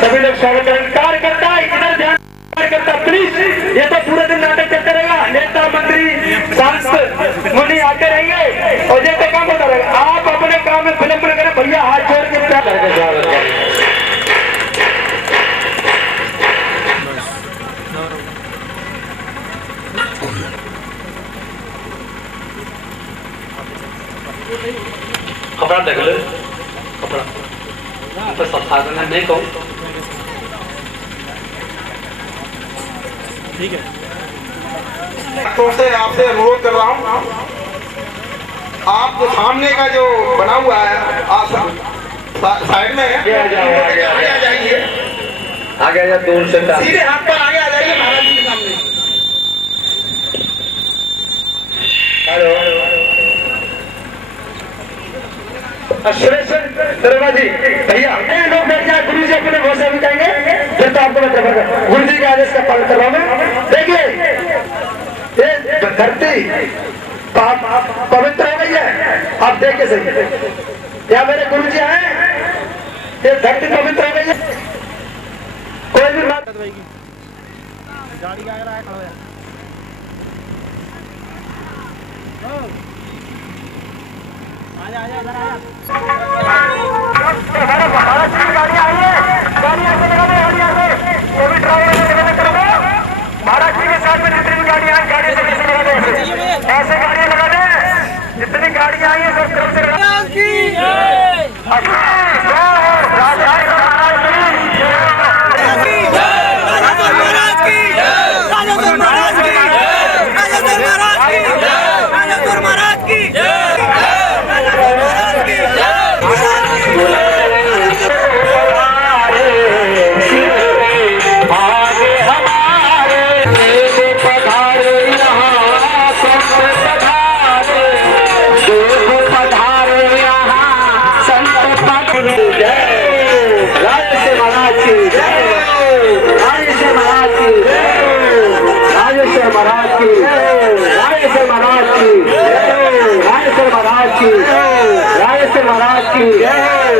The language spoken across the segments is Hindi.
सभी लोग स्वागत करेंगे। कार्यकर्ता इधर ध्यान, कार्यकर्ता प्लीज, ये तो पूरे दिन नाटक चलता रहेगा। नेता मंत्री सांसद मुनि आते रहेंगे और ये तो काम होता रहेगा। आप अपने काम में विलंब न करें भैया, हाथ जोड़ के क्या करके स्वागत करें। कपड़ा देख लो, कपड़ा तो सब साधन है, नहीं कहूँ ठीक है। तो से आपसे अनुरोध कर रहा हूँ, आप जो सामने का जो बना हुआ है आप साइड में आगे आ जाइए, आगे आ जाए, दूर से सीधे हाथ पर आगे आ जाइए महाराज जी के सामने। हेलो सुरेश दरबार जी भैया, लोग बैठ जाए, गुरु जी अपने भाषा भी जाएंगे, फिर तो आपको मैं जबरदस्त गुरु जी के आदेश का पालन कर रहा हूँ। देखिए ये धरती पवित्र हो गई है, आप देख के सही, या मेरे गुरु जी आए, ये धरती पवित्र हो गई है। कोई भी बात गाड़ी आ रहा है, खड़ा है आजा आजा इधर आजा। महाराज जी गाड़ी आई है, गाड़ी आगे लगा दो, गाड़ी आगे वो भी ड्राइवर महाराज जी के साथ में जितनी गाड़ियां आई गाड़ी से नीचे लगा दे, ऐसे गाड़ियां लगा दे, जितनी गाड़ियां आई है सब क्रम से लगा।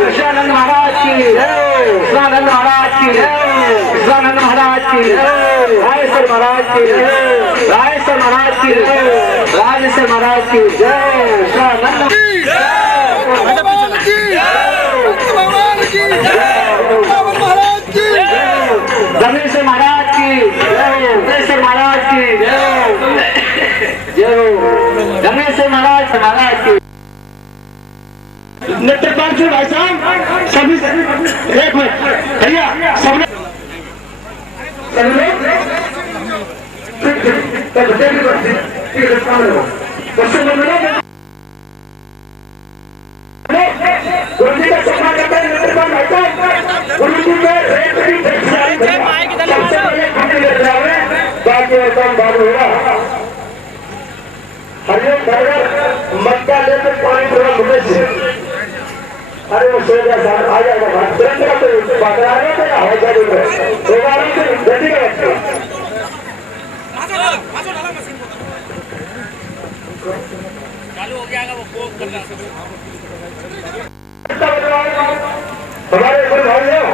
कृष्णानंद महाराज की, कृष्णानंद महाराज की, कृष्णानंद महाराज की, राजेश्वर महाराज की, राजेश्वर महाराज की, राजेश्वर महाराज की जय, कृष्णानंद गणेश्वर महाराज की जय, गणेश्वर महाराज की जय, गणेश्वर महाराज की। नेत्रपाल से भाई साहब सभी एक मिनट भैया, सब गुरु जी का सम्मान करते हैं। नेत्रपाल भाई साहब गुरु जी बाकी काम बात होगा। हरिओम ड्राइवर मक्का लेकर पानी थोड़ा मुझे से, अरे वो सो गया साहब, आ जाएगा तुरंत का, तो पकड़ा रहे थे हवाई जहाज में दो बार गति का बच्चा चालू हो गया वो कोक करना। हमारे गुरु भाइयों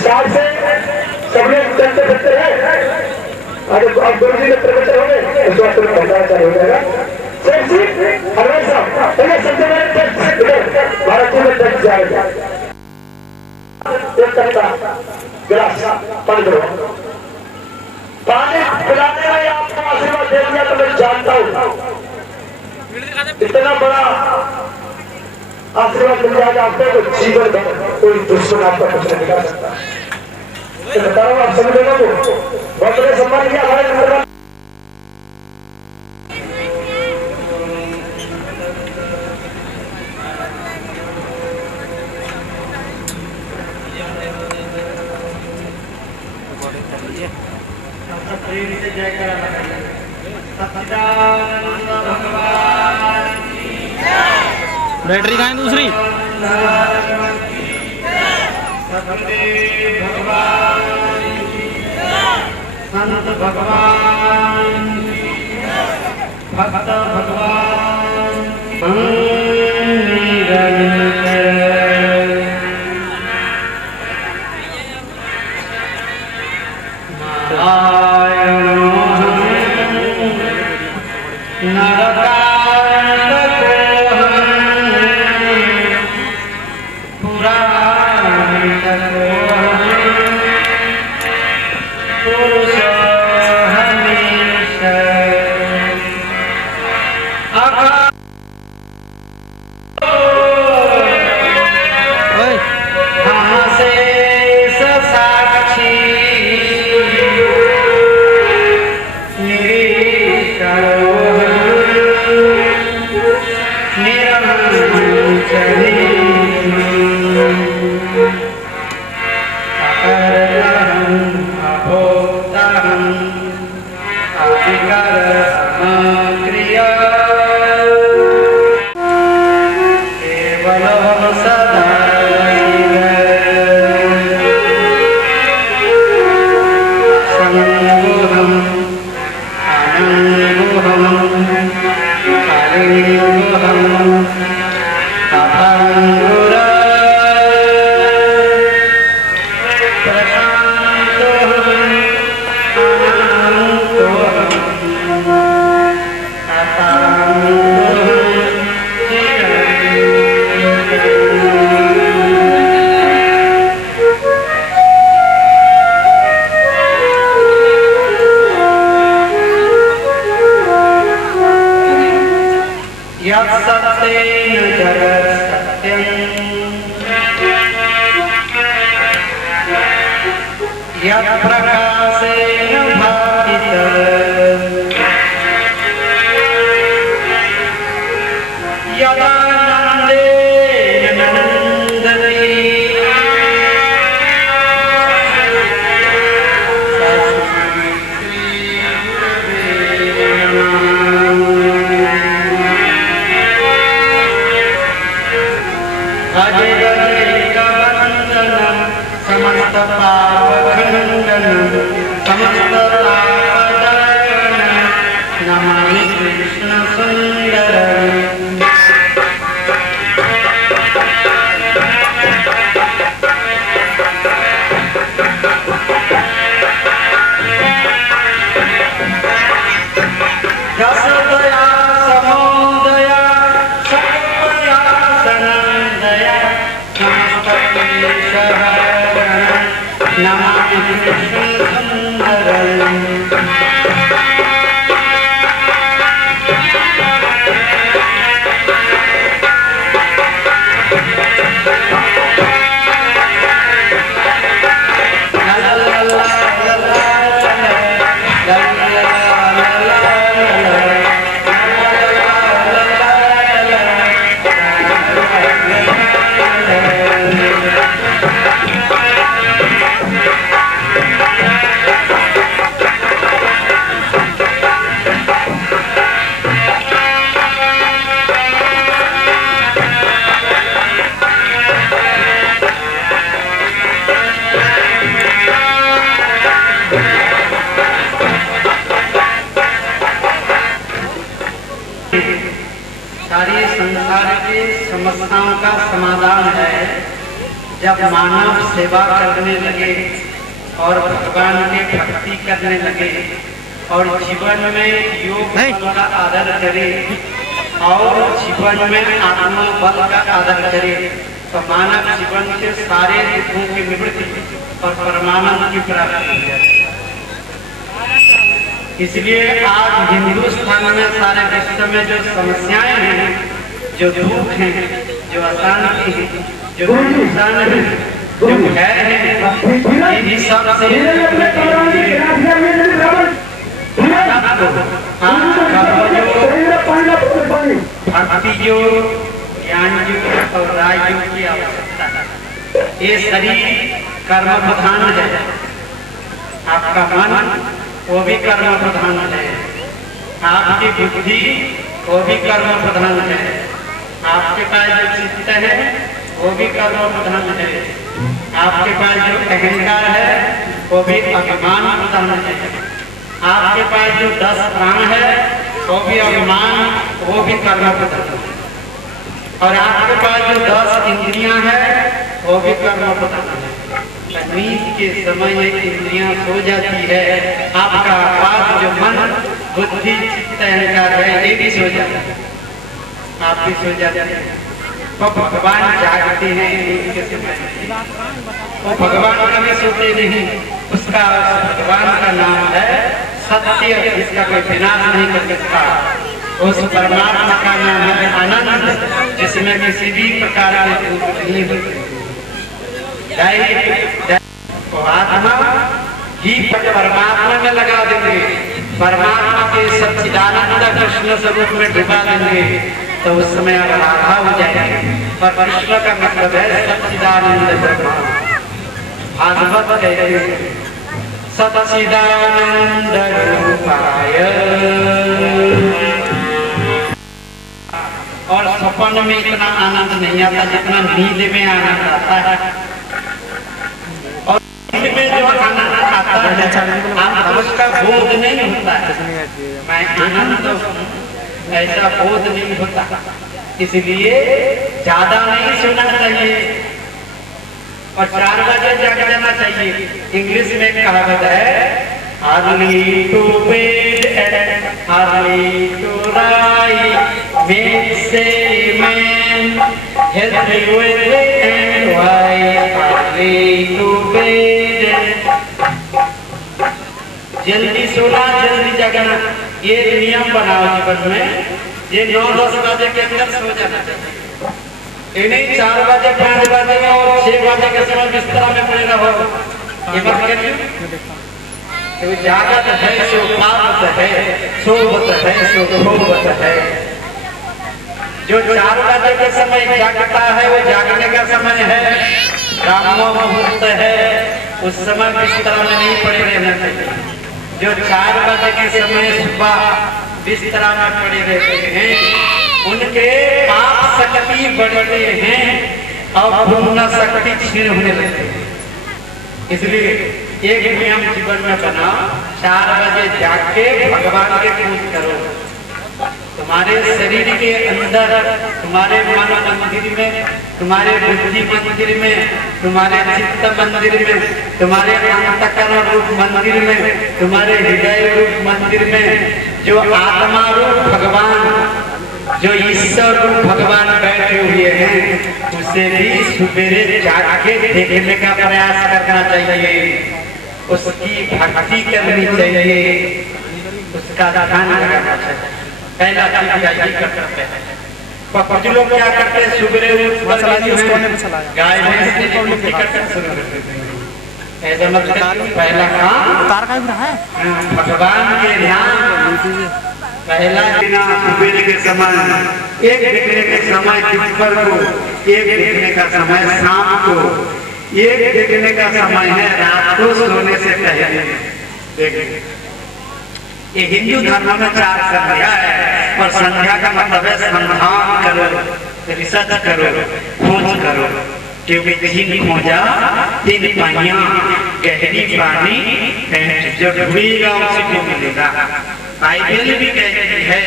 स्टार्ट से सब लोग चलते फिरते हैं। अब गुरु जी के प्रवचन हो गए, उस वक्त में भंडारा हो जाएगा। हलवाई साहब पहले सबसे पहले भारत में टैक्स जाएगा, एक कट्टा गिलास पानी करो, पानी पिलाने में आपको आशीर्वाद दे दिया तो मैं जानता हूँ इतना बड़ा आशीर्वाद मिल जाएगा आपको, तो जीवन में कोई दुश्मन आपका कुछ नहीं कर सकता। बता रहा हूँ आप सभी लोगों को बहुत बड़े सम्मान किया हमारे बैटरी कहाँ है दूसरी? संत भगवान भक्त भगवान सारी संसार की समस्याओं का समाधान है जब मानव सेवा करने लगे और भगवान की भक्ति करने लगे और जीवन में योग बल का आदर करे और जीवन में आत्मा बल का आदर करे तो मानव जीवन के सारे दुखों की निवृत्ति और परमानंद की प्राप्ति हो जाती है। इसलिए आज हिंदुस्तान में सारे विश्व में जो समस्याएं हैं, जो दुख हैं, जो अशांति है, जो नुकसान है, जो भय है, इन्हीं सब से भक्ति योग, ज्ञान योग और राजयोग की आवश्यकता है। ये शरीर कर्म प्रधान है, आपका मन वो भी कर्म प्रधान है, आपकी बुद्धि वो भी कर्म प्रधान है, आपके पास जो चित्त है वो भी कर्म प्रधान है, आपके पास जो अहंकार है वो भी अभिमान प्रधान है, आपके पास जो 10 प्राण है वो भी अभिमान वो भी कर्म प्रधान है, और आपके पास जो 10 इंद्रियां है वो भी कर्म प्रधान है। नींद के समय इंद्रियां सो जाती है, आपका पास जो मन बुद्धि चित्त अहंकार है ये भी सो जाता है, आप भी सो जाते हैं। तो भगवान जागते हैं नींद के समय, वो भगवान कभी सोते नहीं। उसका भगवान का नाम है सत्य, जिसका कोई विनाश नहीं कर सकता। उस परमात्मा का नाम है आनंद, जिसमें किसी भी प्रकार के दुख नहीं होते। तो आत्मा ही परमात्मा में लगा देंगे, परमात्मा के सच्चिदानंद कृष्ण स्वरूप में डुबा देंगे, तो उस समय आप राधा हो जाएंगे। पर कृष्ण का मतलब है सच्चिदानंद ब्रह्मा। भागवत कहते हैं सच्चिदानंद रूपाय, और सपन में इतना आनंद नहीं आता जितना नींद में आनंद आता है। और नींद में जो आनंद आता है आपको उसका बोध नहीं होता है, मैं आनंद ऐसा बोध नहीं होता। इसलिए ज्यादा नहीं सोना चाहिए और 4 बजे जाग जाना चाहिए। इंग्लिश में कहावत है early to bed and early to rise makes a man healthy with and wise. Early to bed, जल्दी सोना जल्दी जगना, ये नियम बनाओ जीवन में। ये 9-10 बजे के अंदर सो जाना चाहिए, नहीं 4 बजे 5 बजे और 6 बजे के समय बिस्तर में पड़े रहो, ये मत करिए। तो जागत है सो पावत है, सोवत है सो खोवत है। जो 4 बजे के समय जागता है वो जागने का समय है, ब्राह्मण मुहूर्त है, उस समय बिस्तर में नहीं पड़े रहना चाहिए। जो 4 बजे के समय सुबह बिस्तर में पड़े रहते हैं उनके पाप शक्ति बढ़ते हैं और पुण्य शक्ति क्षीण होने लगती है। इसलिए एक नियम जीवन में बनाओ, 4 बजे जाग के भगवान के पूज करो। तुम्हारे शरीर के अंदर, तुम्हारे मन मंदिर में, तुम्हारे बुद्धि मंदिर में, तुम्हारे चित्त मंदिर में, तुम्हारे अंतःकरण रूप मंदिर में, तुम्हारे हृदय रूप मंदिर में जो आत्मा रूप भगवान, जो ईश्वर रूप भगवान बैठे हुए हैं, उसे भी सवेरे जाग के देखने का प्रयास करना चाहिए, उसकी भक्ति करनी चाहिए, उसका ध्यान लगाना चाहिए। पहला चीज करते हैं। कुछ लोग क्या करते हैं, सुबह उठ गाय भैंस की पूर्ति करते शुरू करते हैं। ऐसा मतलब पहला काम भगवान के ध्यान, पहला बिना सुबह के समय, एक देखने के समय दोपहर को, एक देखने का समय शाम को, एक देखने का समय है रात को सोने से पहले। देखिए ये हिंदू धर्म में 4 संध्या है, और संध्या का मतलब है संधान करो, रिसर्च करो, खोज करो, क्योंकि 3 खोजा 3 पानियां, गहरी पानी जो ढूंढेगा उसी को मिलेगा। बाइबल भी कहती है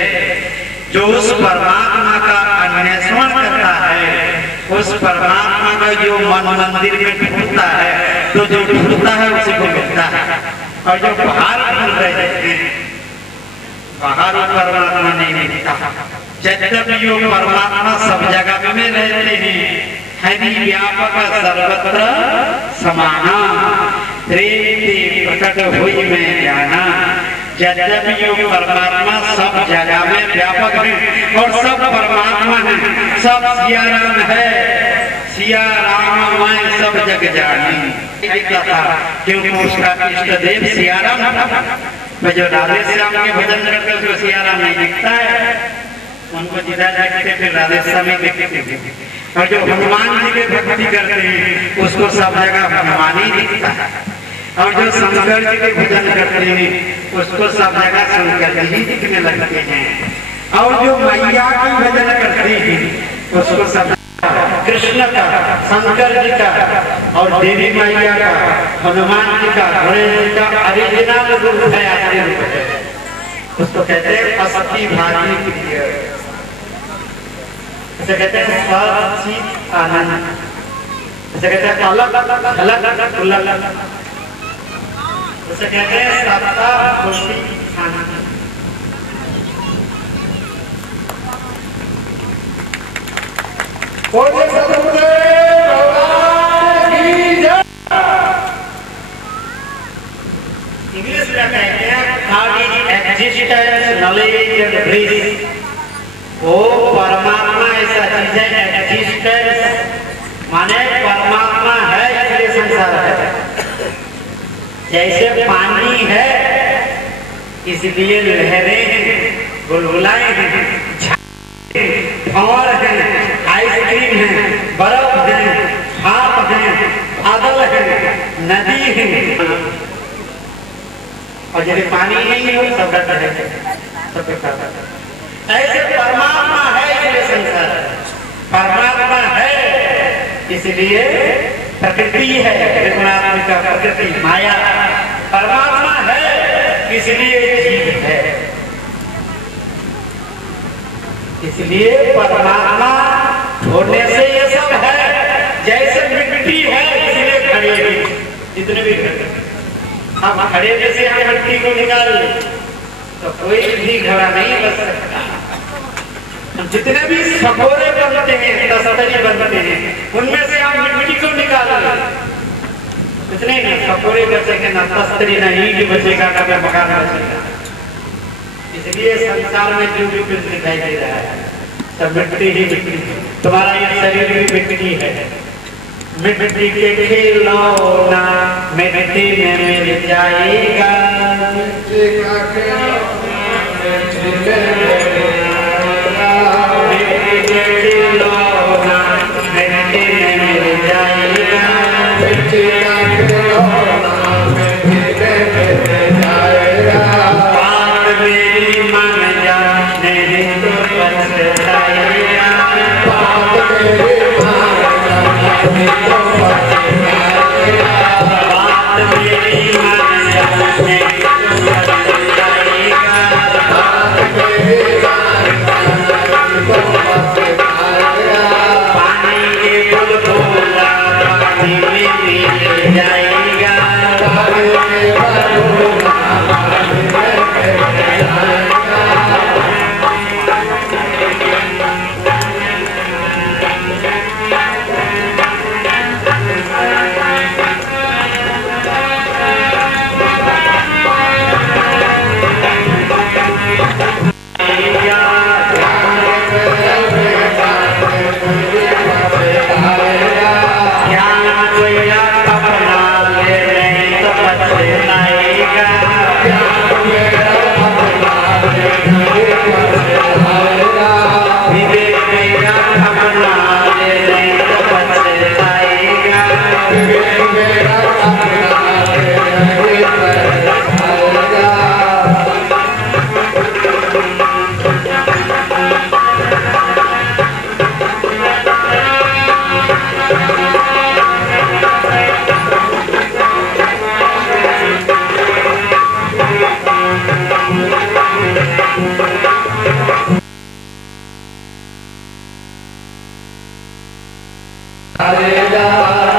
जो उस परमात्मा का अन्वेषण करता है, उस परमात्मा का जो मन मंदिर में ढूंढता है, तो जो ढूंढता है उसी को मिलता है। और जो बाहर ढूंढ रहे हैं, बाहर परमात्मा नहीं मिलता। यद्यपि यो परमात्मा सब जगह में रहते हैं, है भी व्यापक सर्वत्र समाना, प्रेम प्रकट हुई में जाना। यद्यपि यो परमात्मा सब जगह में व्यापक है और सब परमात्मा है, सब सिया राम है, सिया राम मैं सब जग जानी। क्योंकि उसका इष्ट देव सिया राम था। जो राधे श्याम के भजन करते हैं उसको सिया राम नहीं दिखता है, उनको जिदा देखते फिर राधे श्याम ही देखते। और जो हनुमान जी के भक्ति करते हैं उसको सब जगह हनुमान ही दिखता है, और जो शंकर जी के भजन करते हैं उसको सब जगह शंकर जी दिखने लगते हैं, और जो मैया की भजन करते हैं उसको सब कृष्ण का, शंकर जी का और देवी मैया का, हनुमान जी का, गणेश जी का ओरिजिनल रूप है, आदि रूप है। उसको कहते हैं असती भाती प्रिय, इसे कहते हैं सच्चित आनंद। उसे कहते हैं अलग अलग, उसे कहते हैं सत्ता खुशी शांति। इंग्लिश में कहते हैं God is existence, knowledge and bliss। वो परमात्मा ऐसा चीज है, एग्जिस्टेंस माने परमात्मा है इसलिए संसार है। जैसे पानी है इसलिए लहरें हैं, बुलबुलाएं हैं, भंवर हैं, आइसक्रीम है, बर्फ है, भाप है, बादल है, नदी है। और यदि पानी नहीं हो सब डट है, सब बेकार है। ऐसे परमात्मा है इसलिए संसार है, परमात्मा है इसलिए प्रकृति है, त्रिगुणात्मिका प्रकृति माया। परमात्मा है इसलिए जीव है, इसलिए परमात्मा होने से ये सब है। जैसे मिट्टी है इसलिए खड़े हैं, जितने भी हम खड़े में से हम मिट्टी को निकाल तो कोई भी खड़ा नहीं बच सकता। जितने भी सपोरे बनते हैं, तस्तरी बनते हैं, उनमें से हम मिट्टी को निकाल इतने नहीं सपोरे बचेंगे, ना तस्तरी, ना ईंट बचेगा, ना मकान बचेगा। इसलिए संसार में जो भी कुछ दिखाई दे रहा है सब मिट्टी ही मिट्टी। तुम्हारा ये शरीर भी मिट्टी है, मिट्टी के खिलौना मिट्टी में मिल जाएगा। मिट्टी के खिलौना मिट्टी में मिल जाएगा। बात मेरी मान जा, नहीं तो पछताएगा। बात मेरी मान जा, नहीं तो पछताएगा। पानी के बुलबुला पानी में मिल जाएगा।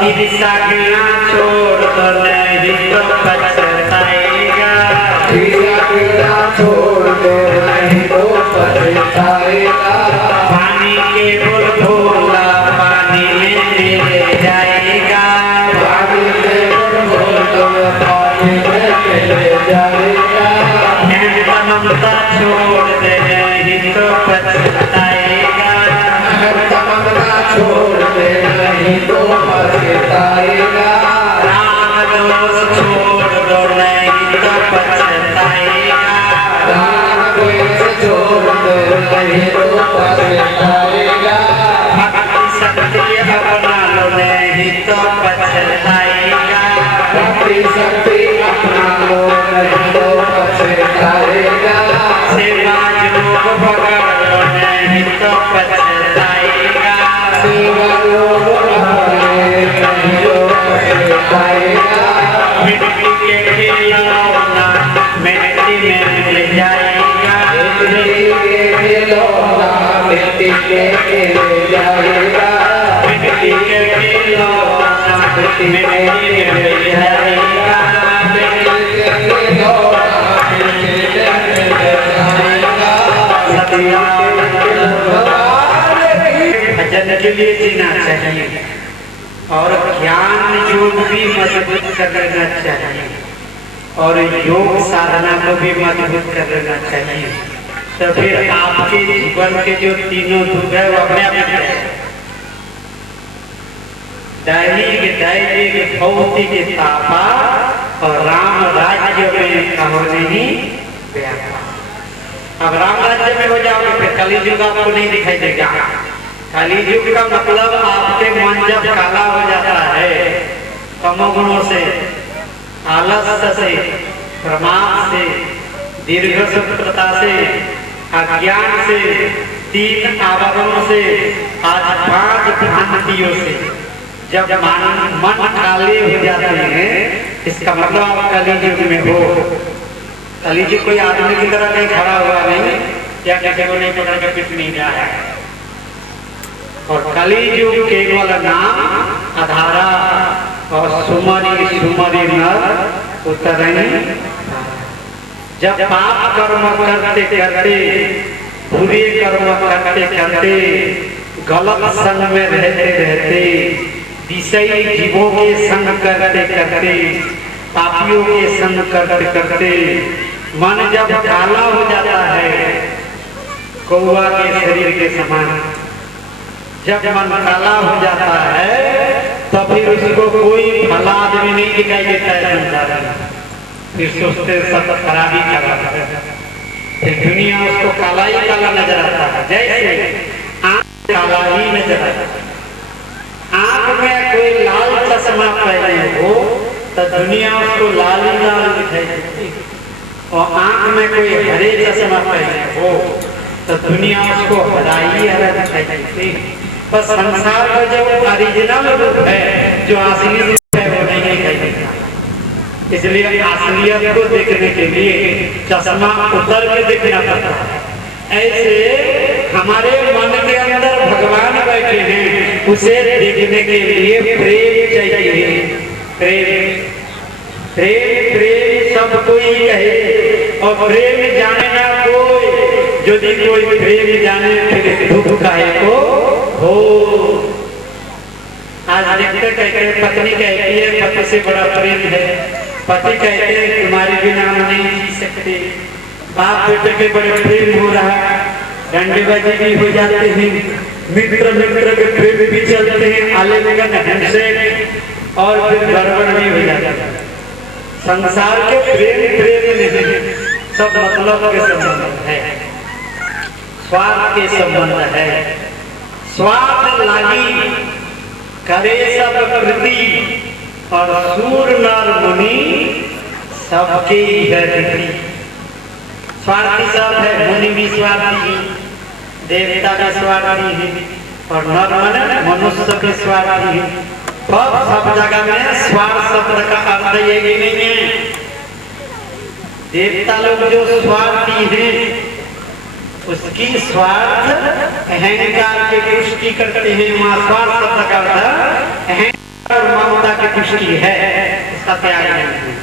ईर्ष्या छोड़ तो नहीं तो पछताएगा। ईर्ष्या छोड़ दो नहीं तो पछताएगा। पानी के बुलबुला पानी में मिल जाएगा। पानी के बुलबुला पानी में मिल जाएगा। ममता छोड़ दे नहीं तो पछताएगा। ममता छोड़ दे नहीं तो पछताएगा। राम दोष छोड़ दो नहीं तो पछताएगा। राम दोष छोड़ दो नहीं तो पछताएगा। भक्ति शक्ति अपना लो नहीं तो पछताएगा। भक्ति शक्ति अपना लो नहीं तो पछताएगा। सेवा योग पकड़ लो नहीं तो पछताएगा। सेवा योग मिट्टी के खिलौना मिट्टी में मिल जाएगा। मिट्टी के खिलौना मिट्टी में मिल जाएगा। मिट्टी के खिलौना के लिए जीना चाहिए और ज्ञान योग भी मजबूत कर लेना चाहिए और योग साधना को भी मजबूत कर लेना चाहिए। तो फिर आपके जीवन के जो तीनों दुख है वो अपने आप दैनिक दैनिक भौतिक तापा और राम राज्य में कहो नहीं व्यापा। अब राम राज्य में हो जाओगे फिर कलियुग आपको नहीं दिखाई देगा। कलियुग का मतलब आपके मन जब काला हो जाता है तमोगुणों से, आलस्य से, प्रमाद से, दीर्घसूत्रता से, अज्ञान से, 3 आवरणों से, आज 5 भ्रांतियों से जब मन काले हो जाते हैं इसका मतलब आप कलियुग में हो। कलियुग कोई आदमी की तरह नहीं खड़ा हुआ नहीं या किसी को नहीं पकड़ के पिट नहीं रहा है। और कलियुग केवल नाम आधारा और सुमरी सुमरी नर उतरनी। जब पाप कर्म करते करते, बुरे कर्म करते करते, गलत संग में रहते रहते, विषयी जीवों के संग करते करते, पापियों के संग करते करते मन जब काला हो जाता है कौवा के शरीर के समान, जब मन काला हो जाता है तो फिर उसको कोई भला आदमी नहीं दिखाई देता है संसार में। फिर सोचते सब खराबी कर रहा है, फिर दुनिया उसको काला ही काला नजर आता है। जैसे आंख काला ही नजर आता है, आंख में कोई लाल चश्मा पहने हो तो दुनिया उसको लाल ही लाल दिखाई देती है, और आंख में कोई हरे चश्मा पहने हो तो दुनिया उसको हरा ही हरा दिखाई देती है। पर संसार का जो ओरिजिनल रूप है, जो असली रूप है, वो नहीं दिखाई देता। इसलिए असलियत को देखने के लिए चश्मा उतर के देखना पड़ता है। ऐसे हमारे मन के अंदर भगवान बैठे हैं, उसे देखने के लिए प्रेम चाहिए। प्रेम प्रेम प्रेम सब कोई कहे और प्रेम जाने ना कोई, यदि कोई प्रेम जाने फिर दुख काहे को हो। आज देखते कहते पत्नी कहती है पति से बड़ा प्रेम है, पति कहते हैं तुम्हारे बिना हम नहीं जी सकते, बाप बेटे के बड़े प्रेम हो रहा है, डंडेबाजी भी हो जाते हैं, मित्र मित्र के प्रेम भी चलते हैं, आलिंगन हैंडशेक और फिर गड़बड़ भी हो जाता है। संसार के प्रेम प्रेम नहीं, सब मतलब के संबंध है, स्वार्थ के संबंध है। स्वार्थ लागी करे सब कृति और सूर नर मुनि सबके रीति। स्वार्थी सब है, मुनि भी स्वार्थी, देवता भी स्वार्थी है और नर मनुष्य भी स्वार्थी है। सब जगह में स्वार्थ शब्द का अर्थ ये भी नहीं है। देवता लोग जो स्वार्थी हैं उसकी स्वार्थ अहंकार की पुष्टि करते हैं। वहाँ स्वार्थ शब्द का अर्थ अहंकार और ममता की पुष्टि है, इसका त्याग नहीं है।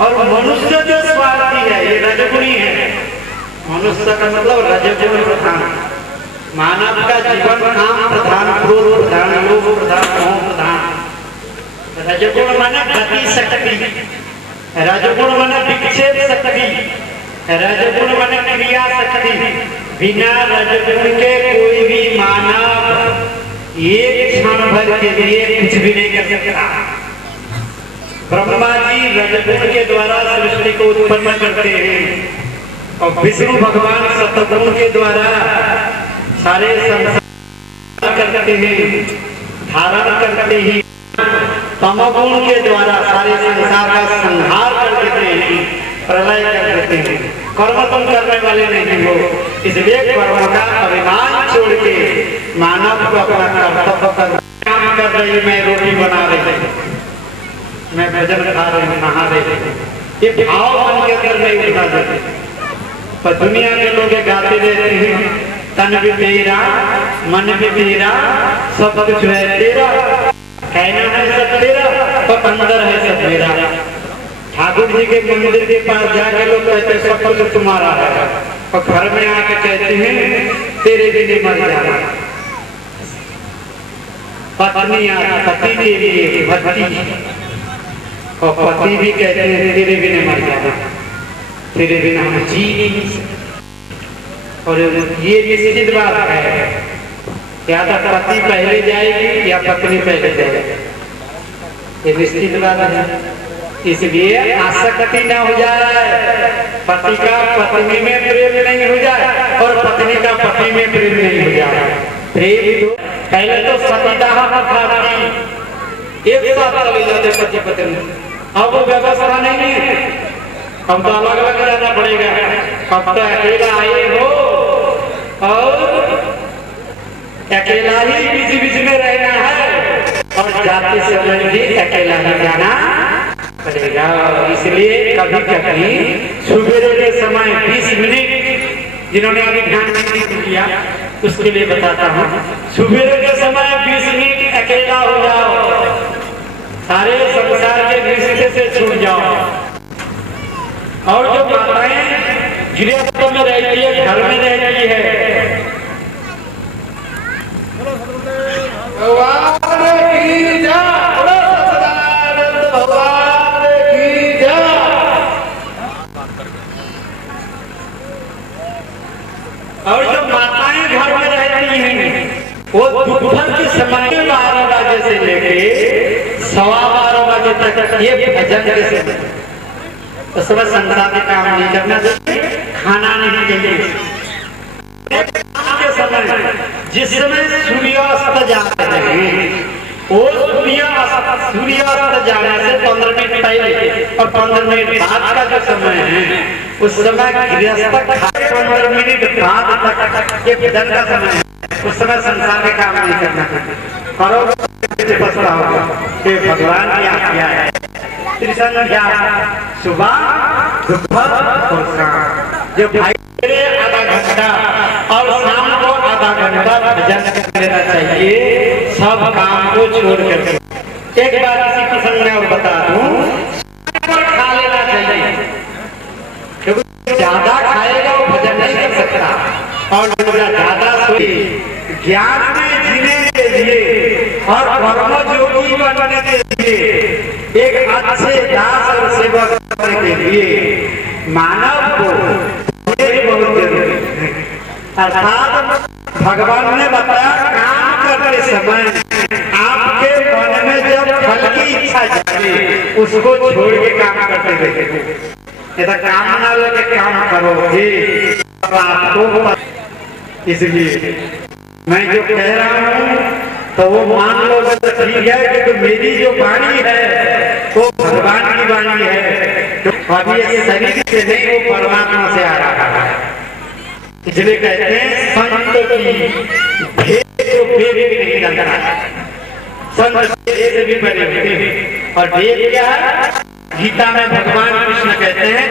और मनुष्य जो स्वार्थी है ये रजगुणी है। मनुष्य का मतलब रजगुण प्रधान, मानव का जीवन काम प्रधान, क्रोध प्रधान, लोभ प्रधान, मोह प्रधान। रजगुण माने गति शक्ति, रजगुण माने विक्षेप शक्ति, रजगुण माने क्रिया शक्ति। बिना रजगुण के कोई भी मानव एक क्षण भर के लिए कुछ भी नहीं कर सकता। ब्रह्मा जी रजगुण के द्वारा सृष्टि को उत्पन्न करते हैं और विष्णु भगवान सतगुण के द्वारा सारे संसार करते हैं, धारण करते हैं। तमोगुण के द्वारा सारे संसार का संहार कर देते हैं, प्रलय कर देते हैं। कर्म तुम करने वाले नहीं हो, इसलिए कर्म का अभिमान छोड़ के मानव को अपना कर्तव्य कर काम कर रही, मैं रोटी बना रही, मैं भजन खा रही, नहा रही, ये भाव मन के अंदर नहीं उठा देते। पर दुनिया के लोग गाते रहते हैं तन भी तेरा, मन भी तेरा, सब कुछ है तेरा, कहना है सब तेरा और अंदर है सब मेरा। ठाकुर जी के मंदिर के पास जाके लोग कहते हैं सब कुछ तुम्हारा है, और घर में आके कहते हैं तेरे बिना मर जाना। पत्नी पति के लिए भक्ति, और पति भी कहते हैं तेरे बिना मर जाना, तेरे बिना हम जी नहीं सकते। और ये निश्चित बात है, या तो पति पहले जाएगी या पत्नी पहले जाएगी, ये निश्चित बात है। इसलिए आसक्ति न हो जाए, पति का पत्नी में प्रेम नहीं हो जाए और पत्नी का पति में प्रेम नहीं हो जाए। प्रेम तो पहले तो सतीदाह प्रथा थी, एक साथ चले जाते पति पत्नी, अब वो व्यवस्था नहीं है, अब तो अलग अलग जाना पड़ेगा। अब तो अकेला आए हो और अकेला ही बीच बीच में रहना है, और जाते समय भी अकेला ही जाना पड़ेगा। इसलिए कभी कभी सुबह के समय 20 मिनट, जिन्होंने अभी ध्यान नहीं किया उसके लिए बताता हूँ, सुबह के समय 20 मिनट अकेला हो जाओ, सारे संसार के रिश्ते से छूट जाओ। और जो माताएं गृहस्थ में रहती है, घर में रहती है, भगवान की जय, भगवान की जय। और जो माताएं घर में रहती हैं, वो दोपहर के समय 12 बजे से लेके 12:15 बजे तक ये भजन के समय, तो सब संसार के काम नहीं करना चाहिए, खाना नहीं चाहिए। के समय जिस समय सूर्यास्त जाते हैं, वो सूर्यास्त जाने से 15 मिनट पहले और 15 मिनट बाद का जो समय है, उस समय गृहस्थ 15 मिनट बाद तक ये भजन का समय है, उस समय संसार में काम नहीं करना करो, पछताओगे कि भगवान की आज्ञा है। त्रिसंध्या सुबह दोपहर और शाम, जो भाई आधा घंटा और शाम को आधा घंटा भजन कर लेना चाहिए, सब काम को छोड़ कर। एक बार इसी प्रसंग में और बता दूं, खा लेना चाहिए, क्योंकि ज्यादा खाएगा वो भजन नहीं कर सकता, और ज्यादा सोई ज्ञान में जीने के लिए और कर्म योगी बनने के लिए, एक अच्छे दास और सेवक बनने के लिए मानव को बहुत जरूरी है। अर्थात भगवान ने बताया, काम करते समय आपके मन में जब फल की इच्छा जाए, उसको छोड़ के काम करते रहिए। यदि काम ना लगे काम करोगे आपको, इसलिए मैं जो कह रहा हूँ तो वो मान लो तो ठीक है कि तो मेरी जो वाणी है वो भगवान की वाणी है, तो अभी ये शरीर से नहीं, वो परमात्मा से आ रहा है। इसलिए कहते हैं संत की भेद जो भेद भी नहीं लगता है, संत से भी बने होते हैं। और भेद क्या है? गीता में भगवान कृष्ण कहते हैं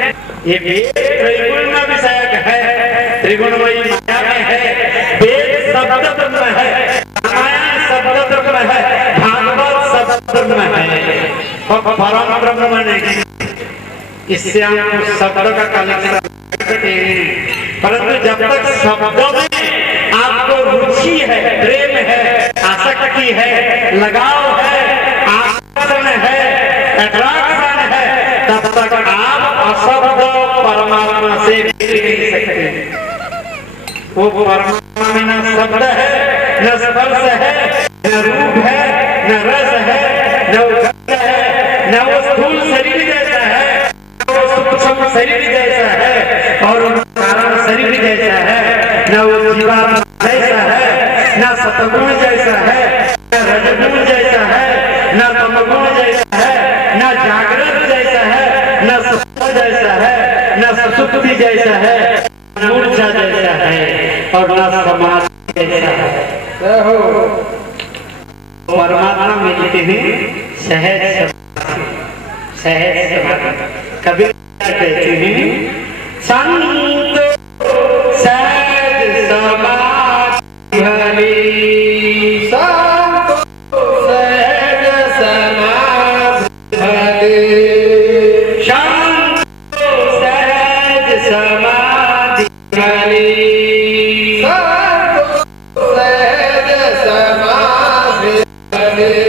ये वेद त्रिगुण में विषयक है, त्रिगुणमयी माया में है, वेद शब्द ब्रह्म है, रामायण शब्द ब्रह्म है, भागवत शब्द ब्रह्म है, और परम ब्रह्म नहीं। इससे हम शब्द का कलेक्शन करते हैं, परंतु जब तक शब्दों में आपको रुचि है, प्रेम है, आसक्ति है, लगाव है, आकर्षण है, अट्रैक्शन है, तब तक आप अशब्द परमात्मा से मिल नहीं सकते। वो परमात्मा में न शब्द है, न स्पर्श है, न रूप है, न रस है, न गंध है, न वो स्थूल शरीर जैसा है, न वो सूक्ष्म शरीर जैसा है, और कारण शरीर जैसा है, न वो जीवात्मा जैसा है, न सतगुण जैसा है, न रजगुण जैसा है, न तमगुण जैसा है, न जागृत जैसा है, न स्वप्न जैसा है, न सुषुप्ति जैसा है, न मूर्छा जैसा है, और न समाधि जैसा है। परमात्मा मिलते हैं सहज समाधि। कबीर कहते हैं संत सहज समाधि भली, संत सहज समाधि भली, शांत सहज समाधि भली, संत सहज समाधि हरे